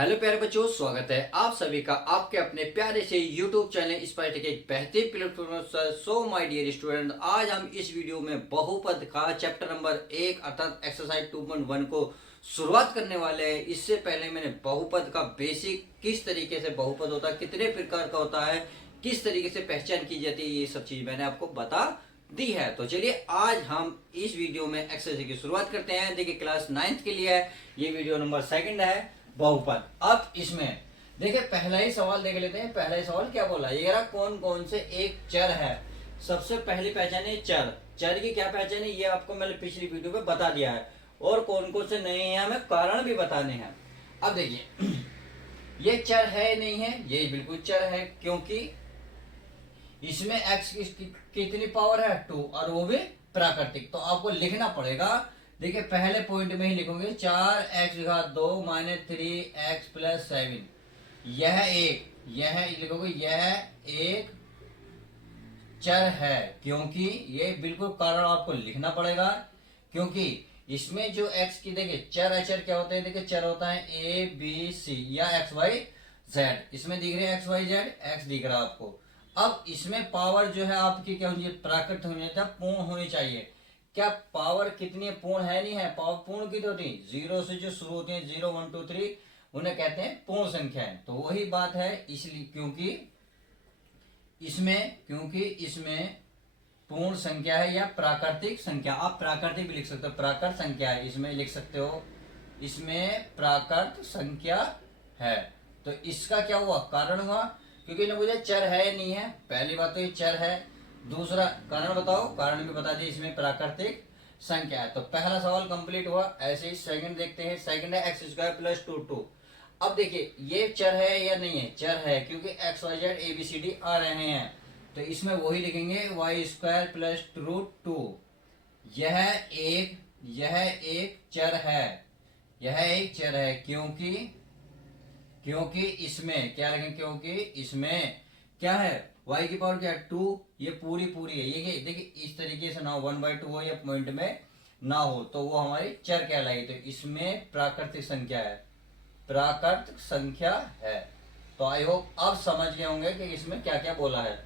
Hello प्यारे बच्चों, स्वागत है आप सभी का आपके अपने प्यारे से YouTube चैनल स्पाइट के एक बेहतरीन प्लेटफॉर्म पर। सो माय डियर स्टूडेंट, आज हम इस वीडियो में बहुपद का चैप्टर नंबर 1 अर्थात एक्सरसाइज 2.1 को शुरुआत करने वाले हैं। इससे पहले मैंने बहुपद का बेसिक, किस तरीके से बहुपद होता है, कितने प्रकार का होता है, किस तरीके से पहचान की जाती है, ये सब चीज मैंने आपको बता दी है। तो चलिए आज हम इस वीडियो में एक्सरसाइज की शुरुआत करते हैं। देखिए क्लास 9th के लिए है, ये वीडियो नंबर 2 है, बहुपद। अब इसमें देखिए पहला ही सवाल देख लेते हैं। पहला ही सवाल क्या बोला, ये रहा कौन कौन से एक चर है। सबसे पहली पहचान है चर। चर की क्या पहचान है, ये आपको मैंने पिछली वीडियो में बता दिया है। और कौन कौन से नहीं है हमें कारण भी बताने हैं। अब देखिए ये चर है नहीं है, ये बिल्कुल चर है क्योंकि इसमें x की कितनी पावर है 2 और वो भी प्राकृतिक। तो आपको लिखना पड़ेगा। देखिए पहले पॉइंट में ही लिखोगे 4x⁻2 - 3x+7। यह लिखोगे, यह एक चर है क्योंकि ये बिल्कुल कारण आपको लिखना पड़ेगा। क्योंकि इसमें जो x की, देखिए चर अचर क्या होते हैं, देखिए चर होता है ABC या XYZ। इसमें दिख रहे हैं XYZ, x दिख रहा है आपको। अब इसमें पावर जो है आपकी क्या होनी चाहिए, प्राकृत होनी चाहिए, पूर्ण होनी चाहिए। क्या पावर कितनी है, पूर्ण है नहीं है। पावर पूर्ण कितनी होती है, 0 से जो शुरू होती है 0 1 2 3 उन्हें कहते हैं पूर्ण संख्याएं। तो वही बात है, इसलिए क्योंकि इसमें पूर्ण संख्या है या प्राकृतिक संख्या। आप प्राकृतिक भी लिख सकते हो, प्राकृत संख्या है, इसमें लिख सकते हो, इसमें प्राकृत संख्या है। तो इसका क्या हुआ, कारण हुआ, क्योंकि इन्हें मुझे चर है नहीं है। पहली बात तो ये चर है। दूसरा कारण बताओ, कारण भी बता दिए, इसमें प्राकृतिक संख्या है। तो पहला सवाल कंप्लीट हुआ। ऐसे ही सेकंड देखते हैं। सेकंड है x² + 2 2। अब देखिए ये चर है या नहीं है, चर है क्योंकि XYZ ABCD आ रहे हैं। तो इसमें वही लिखेंगे y² + √2। यह एक चर है, यह एक चर है क्योंकि इसमें क्या लिखेंगे, क्योंकि इसमें क्या है, y की पावर क्या है 2। ये पूरी है, ये देखिए इस तरीके से ना हो, 1/2 हो या पॉइंट में ना हो, तो वो हमारी चर कहलाएगी। तो इसमें प्राकृतिक संख्या है, प्राकृत संख्या है। तो आई होप अब समझ गए होंगे कि इसमें क्या क्या बोला है।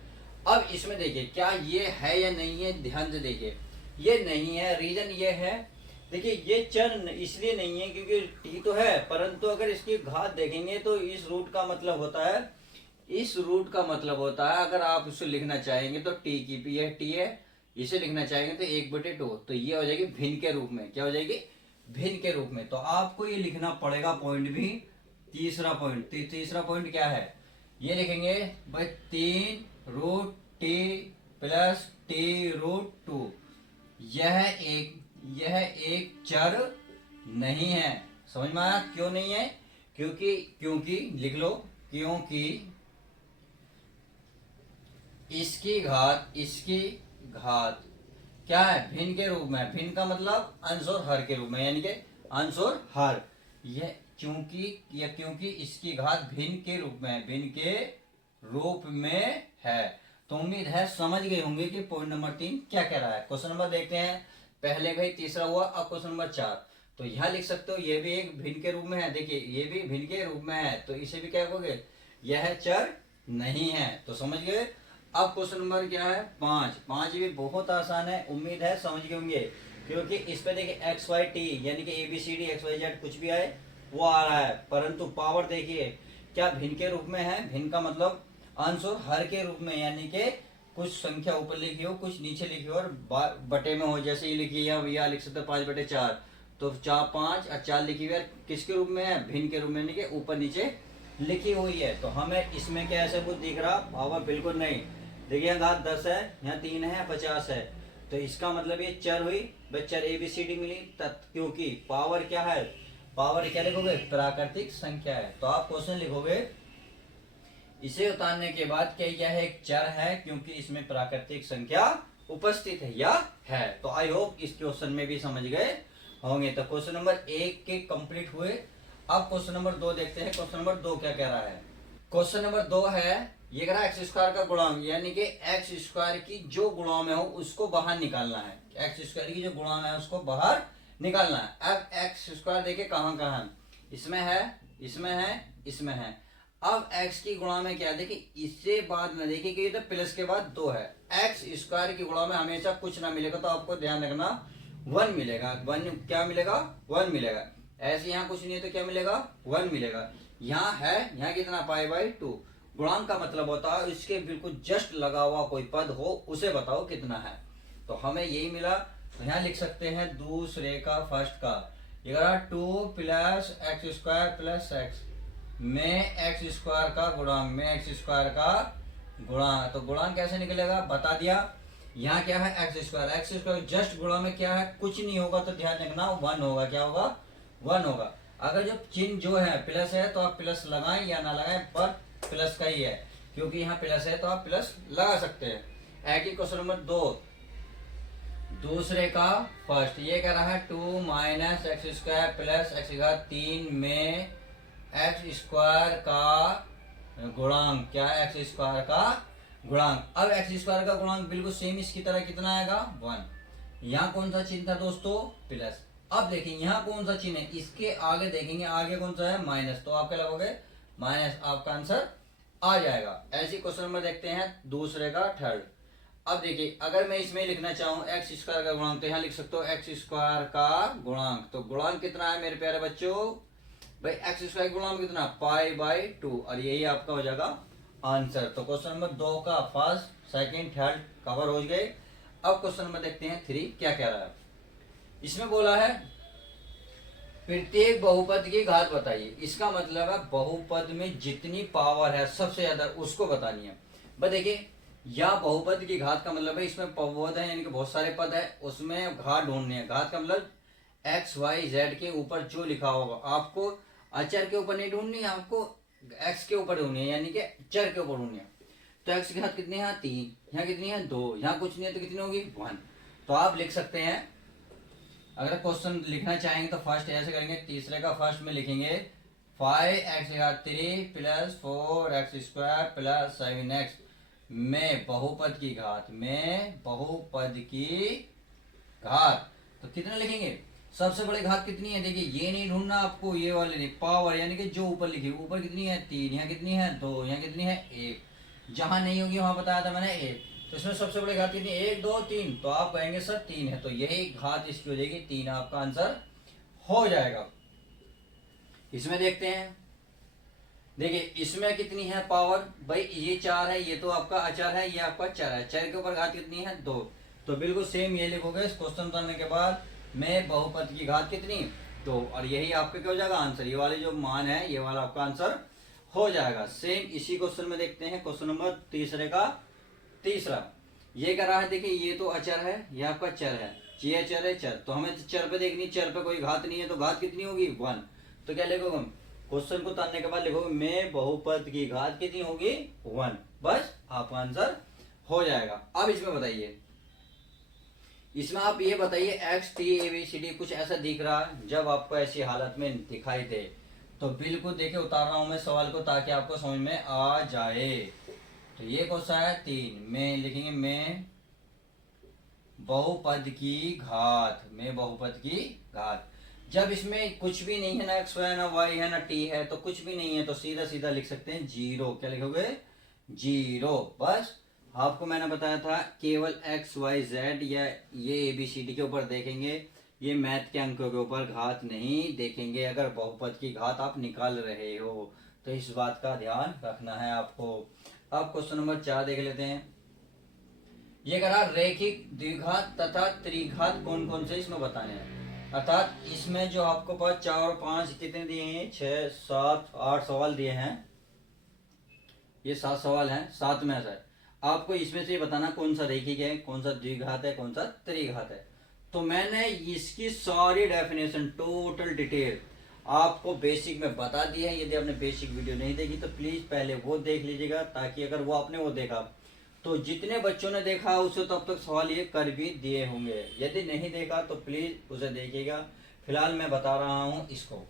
अब इसमें देखिए क्या ये है या नहीं है, ध्यान से देखिए। ये नहीं है, रीजन ये है, देखिए ये चर इसलिए नहीं है क्योंकि टी तो है, परंतु अगर इसकी घात देखेंगे तो इस रूट का मतलब होता है, अगर आप उसे लिखना चाहेंगे तो टी की, यह टी है, इसे लिखना चाहेंगे तो 1/2। तो ये हो जाएगी भिन्न के रूप में। क्या हो जाएगी, भिन्न के रूप में। तो आपको ये लिखना पड़ेगा पॉइंट भी। तीसरा पॉइंट क्या है, ये लिखेंगे भाई 3√t + t√2। यह एक चर नहीं है। समझ में आया क्यों नहीं है, क्योंकि लिख लो, क्योंकि इसकी घात क्या है, भिन्न के रूप में। भिन्न का मतलब अंश और हर के रूप में, यानी कि अंश और हर। यह क्योंकि इसकी घात भिन्न के रूप में है। तो उम्मीद है समझ गए होंगे कि पॉइंट नंबर 3 क्या कह रहा है। क्वेश्चन नंबर देखते हैं। पहले भाई तीसरा हुआ, अब क्वेश्चन नंबर 4। तो यहां लिख सकते हो, ये भी एक भिन्न के रूप में है। देखिए ये भी भिन्न के रूप में है, तो इसे भी क्या कहोगे, यह चर नहीं है। तो समझ गए। अब क्वेश्चन नंबर क्या है, 5 भी बहुत आसान है, उम्मीद है समझ गए होंगे। क्योंकि इस पे देखिए XYT यानी कि ABCD XYZ कुछ भी आए वो आ रहा है, परंतु पावर देखिए क्या भिन्न के रूप में है। भिन्न का मतलब अंश और हर के रूप में, यानी कि कुछ संख्या ऊपर लिखी हो, कुछ नीचे लिखी हो और बटे में हो। जैसे ये लिखी है, या लिख सकते 5/4। तो 5 और 4 लिखी हुई है, किसके रूप में है, भिन्न के रूप में, यानी कि ऊपर नीचे लिखी हुई है। तो हमें इसमें क्या ऐसा कुछ दिख रहा, पावर बिल्कुल नहीं। देखिए यहाँ घात 10 है, यहाँ 3 है, 50 है। तो इसका मतलब ये चर हुई, चर ABCD मिली। क्योंकि पावर क्या है, पावर क्या लिखोगे, प्राकृतिक संख्या है। तो आप क्वेश्चन लिखोगे, इसे उतारने के बाद क्या यह एक चर है क्योंकि इसमें प्राकृतिक संख्या उपस्थित है या है। तो आई होप इस क्वेश्चन में भी समझ गए होंगे। तो क्वेश्चन नंबर 1 के कंप्लीट हुए। अब क्वेश्चन नंबर 2 देखते हैं। क्वेश्चन नंबर 2 क्या कह रहा है। क्वेश्चन नंबर 2 है, ये कह रहा है x² का गुणांक, यानी कि x² की जो गुणांक में हो उसको बाहर निकालना है। x² की जो गुणांक है उसको बाहर निकालना है। अब x² देखिए कहाँ इसमें है इसमें है, इसमें है। अब x की गुणा में क्या, देखिए इससे बाद में देखिए कि ये तो प्लस के बाद 2 है, एक्स स्क्वायर की गुणा में हमेशा कुछ ना मिलेगा तो आपको ध्यान रखना 1 मिलेगा। 1 क्या मिलेगा, 1 मिलेगा। ऐसे यहाँ कुछ नहीं है तो क्या मिलेगा, 1 मिलेगा। यहाँ है, यहाँ कितना π/2। गुणांक का मतलब होता है इसके बिल्कुल जस्ट लगा हुआ कोई पद हो उसे बताओ कितना है। तो हमें यही मिला, तो यहाँ लिख सकते हैं दूसरे का फर्स्ट का, ये 2 plus x square plus x में एक्स स्क्वायर का गुणांक, में एक्स स्क्वायर का गुणांक। तो गुणांक कैसे निकलेगा बता दिया। यहाँ क्या है एक्स स्क्वायर जस्ट गुणा में क्या है, कुछ नहीं होगा तो ध्यान रखना 1 होगा। क्या होगा, 1 होगा। अगर जो चिन्ह जो है प्लस है तो आप प्लस लगाएं या ना लगाएं, पर प्लस का ही है, क्योंकि यहाँ प्लस है तो आप प्लस लगा सकते हैं। एक ही क्वेश्चन नंबर 2, दूसरे का फर्स्ट, ये कह रहा है 2 minus x square plus x 3 में एक्स स्क्वायर का गुणांक। क्या है, एक्स स्क्वायर का गुणांक। अब एक्स स्क्वायर का गुणांक बिल्कुल सेम इसकी तरह कितना आएगा, 1। यहाँ कौन सा चिन्ह था दोस्तों, प्लस। अब देखिए यहाँ कौन सा चिन्ह है, इसके आगे देखेंगे, आगे कौन सा है, माइनस, तो आप क्या लगोगे, माइनस, आपका आंसर आ जाएगा। ऐसी क्वेश्चन नंबर देखते हैं दूसरे का थर्ड। अब देखिए अगर मैं इसमें लिखना चाहूँ एक्स स्क्वायर का गुणांक, तो यहाँ लिख सकते हो एक्स स्क्वायर का गुणांक। तो गुणांक कितना है मेरे प्यारे बच्चों, भाई एक्स स्क्वायर गुणांक कितना, π/2, और यही आपका हो जाएगा आंसर। तो क्वेश्चन नंबर 2 का फर्स्ट सेकंड थर्ड कवर हो गए। अब क्वेश्चन नंबर देखते हैं 3 क्या कह रहा है। इसमें बोला है प्रत्येक बहुपद की घात बताइए। इसका मतलब है बहुपद में जितनी पावर है सबसे ज्यादा उसको बतानी है। बस देखिए या बहुपद की घात का मतलब है इसमें बहुपद है, यानी कि बहुत सारे पद है, उसमें घात ढूंढनी है। घात का मतलब एक्स वाई जेड के ऊपर जो लिखा होगा, आपको अचर के ऊपर नहीं ढूंढनी है, आपको एक्स के ऊपर ढूंढनी है, यानी कि चर के ऊपर ढूंढनी है। तो एक्स की घात कितनी है, 3, यहाँ कितनी है, 2, यहाँ कुछ नहीं है तो कितनी होगी, 1। तो आप लिख सकते हैं, अगर क्वेश्चन लिखना चाहेंगे तो फर्स्ट ऐसे करेंगे, तीसरे का फर्स्ट में लिखेंगे 5x3 plus 4x² plus 7x में बहुपद की घात, में बहुपद की घात। तो कितना लिखेंगे, सबसे बड़ी घात कितनी है, देखिए ये नहीं ढूंढना आपको, ये वाले नहीं, पावर यानी कि जो ऊपर लिखी, ऊपर कितनी है 3, यहाँ कितनी है 2, यहाँ कितनी है 1, जहां नहीं होगी वहां बताया था मैंने 1। तो इसमें सबसे बड़ी घात कितनी, 1 2 3, तो आप कहेंगे सर 3 है, तो यही घात इसकी हो जाएगी 3, आपका आंसर हो जाएगा। इसमें देखते हैं, देखिए इसमें कितनी है पावर, भाई ये 4 है, ये तो आपका अचर है, ये आपका चर है, चर के ऊपर घात कितनी है 2, तो बिल्कुल सेम ये लिखोगे इस क्वेश्चन करने के बाद, में बहुपद की घात कितनी 2, और यही आपका क्या हो जाएगा आंसर, ये वाले जो मान है ये वाला आपका आंसर हो जाएगा। सेम इसी क्वेश्चन में देखते हैं क्वेश्चन नंबर तीसरे का तीसरा। ये कह रहा है, देखिए ये तो अचर है, ये आपका चर है, ये अचर है चर, तो हमें चर पे देखनी, चर पे कोई घात नहीं है तो घात कितनी होगी 1। तो क्या लिखोगे, क्वेश्चन को तानने के बाद लिखोगे में बहुपद की घात कितनी होगी 1, बस आपका आंसर हो जाएगा। अब इसमें बताइए, इसमें आप ये बताइए x t a b c d कुछ ऐसा दिख रहा है, जब आपको ऐसी हालत में दिखाई दे तो बिल्कुल देखिए उतार रहा हूं मैं सवाल को ताकि आपको समझ में आ जाए। तो ये कौन सा है 3, में लिखेंगे में बहुपद की घात, में बहुपद की घात। जब इसमें कुछ भी नहीं है, ना x है ना y है ना t है, तो कुछ भी नहीं है, तो सीधा सीधा लिख सकते हैं 0। क्या लिखोगे 0, बस। आपको मैंने बताया था केवल x y z या ये ABCD के ऊपर देखेंगे, ये मैथ के अंकों के ऊपर घात नहीं देखेंगे अगर बहुपद की घात आप निकाल रहे हो, तो इस बात का ध्यान रखना है आपको। अब क्वेश्चन नंबर 4 देख लेते हैं। ये कह रहा रैखिक द्विघात तथा त्रिघात कौन कौन से इसमें बताने हैं, अर्थात इसमें जो आपको पास 4 और 5 कितने दिए हैं, 6 7 8 सवाल दिए हैं, ये 7 सवाल हैं, 7 में से आपको इसमें से बताना कौन सा रैखिक है, कौन सा द्विघात है, कौन सा त्रिघात है। तो मैंने इसकी सारी डेफिनेशन टोटल डिटेल आपको बेसिक में बता दी है। यदि आपने बेसिक वीडियो नहीं देखी तो प्लीज पहले वो देख लीजिएगा, ताकि अगर वो आपने वो देखा तो जितने बच्चों ने देखा उसे तब तक सवाल ये कर भी दिए होंगे। यदि नहीं देखा तो प्लीज उसे देखिएगा, फिलहाल मैं बता रहा हूं इसको।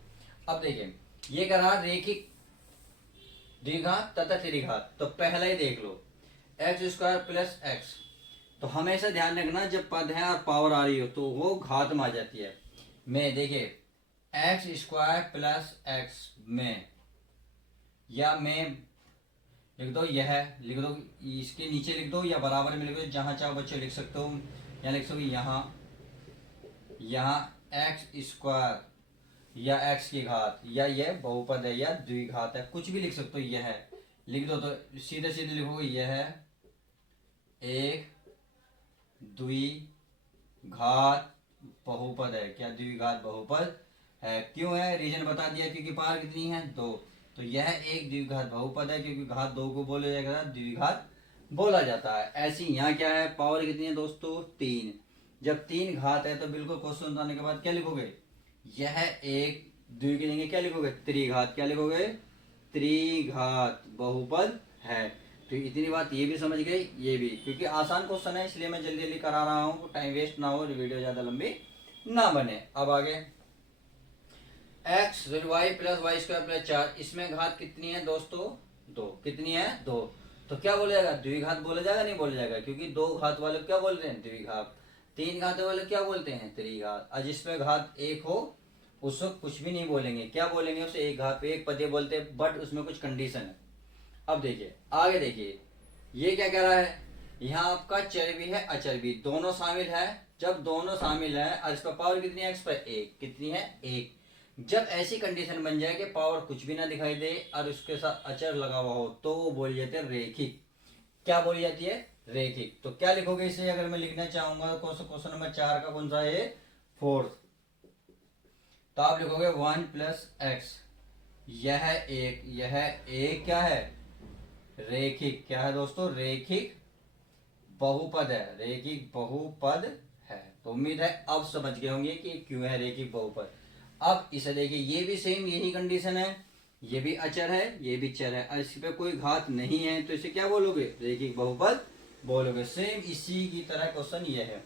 अब देखिए ये कह रहा रैखिक द्विघात तथा त्रिघात, तो पहला ही देख लो x² प्लस x। तो हमेशा ध्यान रखना जब पद है और पावर आ रही हो तो वो घात में आ जाती है। में देखिए एक्स स्क्वायर प्लस एक्स में, या में लिख दो, यह लिख दो, इसके नीचे लिख दो या बराबर में लिख दो, जहां चाहो बच्चों लिख सकते हो। यहाँ लिख सकते हो, यहाँ एक्स स्क्वायर या एक्स की घात, या यह बहुपद है या द्विघात है, कुछ भी लिख सकते हो। यह लिख दो तो सीधे सीधे लिखोगे, यह एक द्विघात बहुपद है। क्या द्विघात बहुपद है? क्यों है? रीजन बता दिया, क्योंकि पावर कितनी है? 2। तो यह एक द्विघात बहुपद है, क्योंकि घात 2 को बोला जाएगा द्विघात बोला जाता है। ऐसी यहाँ क्या है, पावर कितनी है दोस्तों? 3। जब 3 घात है तो बिल्कुल क्वेश्चन बताने के बाद क्या लिखोगे? यह एक द्वि के जगह क्या लिखोगे? त्रिघात। क्या लिखोगे? त्रिघात बहुपद है। तो इतनी बात ये भी समझ गए, ये भी, क्योंकि आसान क्वेश्चन है इसलिए मैं जल्दी जल्दी करा रहा हूँ, टाइम वेस्ट ना हो, वीडियो ज्यादा लंबी ना बने। अब आगे, X Y plus Y square plus 4, इसमें घात कितनी है दोस्तों? 2। कितनी है? 2। तो क्या बोला जाएगा? द्विघात बोला जाएगा? नहीं बोला जाएगा, क्योंकि 2 घात वाले क्या बोलते हैं? द्विघात। 3 घात वाले क्या बोलते हैं? त्रिघात। और जिसमें घात 1 हो उस वक्त कुछ भी नहीं बोलेंगे, क्या बोलेंगे? उसे एक घात पे एक पदे बोलते हैं, बट उसमें कुछ कंडीशन है। अब देखिए आगे, देखिए ये क्या कह रहा है, यहाँ आपका चर भी है अचर भी, दोनों शामिल है। जब दोनों शामिल है और इसका पावर कितनी है? एक्स पर 1। कितनी है? 1। जब ऐसी कंडीशन बन जाए कि पावर कुछ भी ना दिखाई दे और उसके साथ अचर लगा हुआ हो, तो वो बोली जाती है रेखिक। क्या बोली जाती है? रेखिक। तो क्या लिखोगे इसे? अगर मैं लिखना चाहूंगा क्वेश्चन नंबर 4 का, कौन सा है? 4th। तो आप लिखोगे 1 प्लस एक्स, यह एक क्या है? रेखिक। क्या है दोस्तों? रेखिक बहुपद है। रेखिक बहुपद है। तो उम्मीद है अब समझ गए होंगे कि क्यों है रेखिक बहुपद। अब इसे देखिए, ये भी सेम यही कंडीशन है, ये भी अचर है, ये भी चर है, और इस पे कोई घात नहीं है, तो इसे क्या बोलोगे? रेखिक बहुपद बोलोगे। सेम इसी की तरह क्वेश्चन ये है।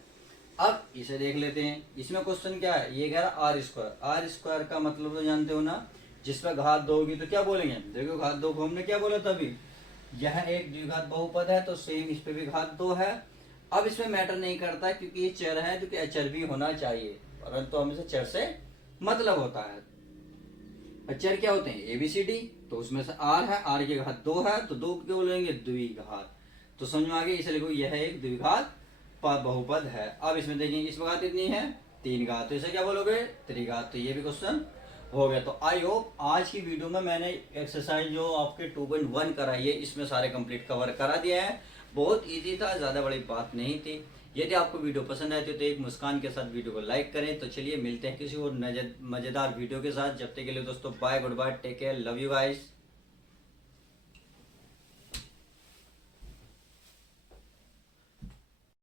अब इसे देख लेते हैं, इसमें क्वेश्चन क्या है? ये कह रहा आर स्क्वायर। आर स्क्वायर का मतलब तो जानते हो ना, जिसमें घात 2 होगी तो क्या बोलेंगे? देखो घात 2 को हमने क्या बोला था अभी, यह एक द्विघात बहुपद है, तो सेम इस पे भी घात 2 है। अब इसमें मैटर नहीं करता क्योंकि ये चर है, तो क्या चर भी होना चाहिए, परंतु हमें चर से मतलब होता है। चर क्या होते हैं? ABCD। तो उसमें से आर है, आर की घात 2 है, तो 2 क्यों बोलेंगे? द्विघात। तो समझ में आ गया, इसे लिखो यह एक द्विघात बहुपद है। अब इसमें देखिए, इसमें घात कितनी है? 3 घात, तो इसे क्या बोलोगे? त्रिघात। तो ये भी क्वेश्चन हो गया। तो आई होप आज की वीडियो में मैंने एक्सरसाइज जो आपके 2.1 कराई है, इसमें सारे कंप्लीट कवर करा दिया है। बहुत इजी था, ज्यादा बड़ी बात नहीं थी। यदि आपको वीडियो पसंद आती है तो एक मुस्कान के साथ वीडियो को लाइक करें। तो चलिए मिलते हैं किसी और मजेदार वीडियो के साथ। जब तक के लिए दोस्तों bye, good bye, take care, love you guys.